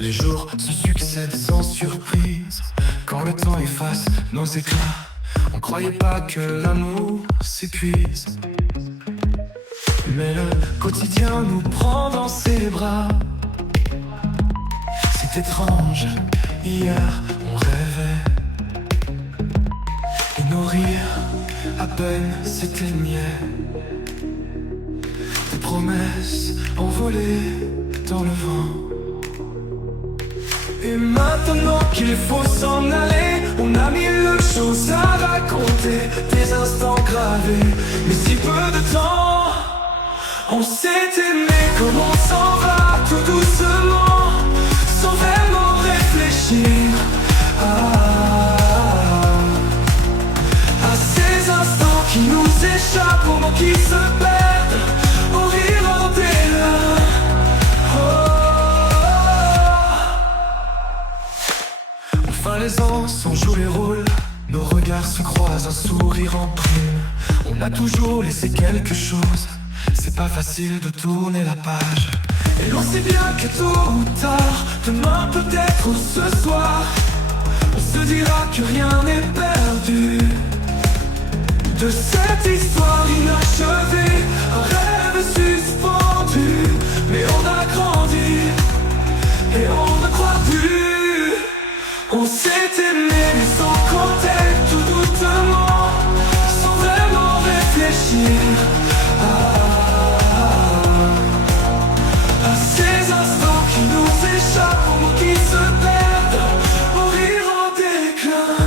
Les jours se succèdent sans surprise. Quand le temps efface nos éclats, on croyait pas que l'amour s'épuise. Mais le quotidien nous prend dans ses bras. C'est étrange, hier on rêvait, et nos rires à peine s'éteignaient. Des promesses envolées dans le vent. Et maintenant qu'il faut s'en aller, on a mille choses à raconter, des instants gravés, mais si peu de temps. On s'est aimé comme on s'en va, tout doucement, sans vraiment réfléchir à ces instants qui nous échappent, aux mots qui se perdent, au rire en délire. Enfin les ans sont joue les rôles, nos regards se croisent, un sourire en prime. On a toujours laissé quelque chose, c'est pas facile de tourner la page. Et l'on sait bien que tôt ou tard, demain peut-être ou ce soir, on se dira que rien n'est perdu. De cette histoire inachevée, un rêve suspendu. Mais on a grandi, et on ne croit plus. On s'est aimé mais sans compter, tout doucement, sans vraiment réfléchir à ces instants qui nous échappent, aux mots qui se perdent, au rire en déclin.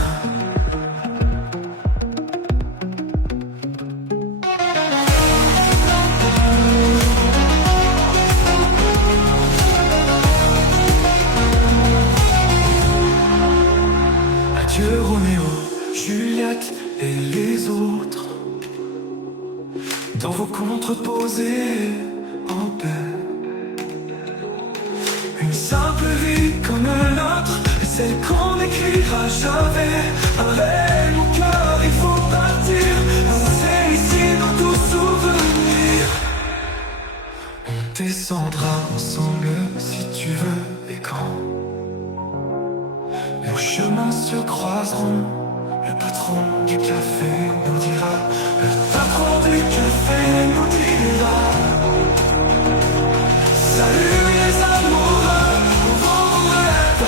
Adieu Roméo, Juliette et les autres, dans vos contres posés en paix. Une simple vie comme l'autre, et celle qu'on n'écrira jamais. Avec mon cœur, il faut partir, c'est ici nos doux souvenirs. On descendra ensemble si tu veux et quand nos chemins se croiseront. Le patron du café nous dira, le patron du café nous dira: salut les amoureux, on rêve.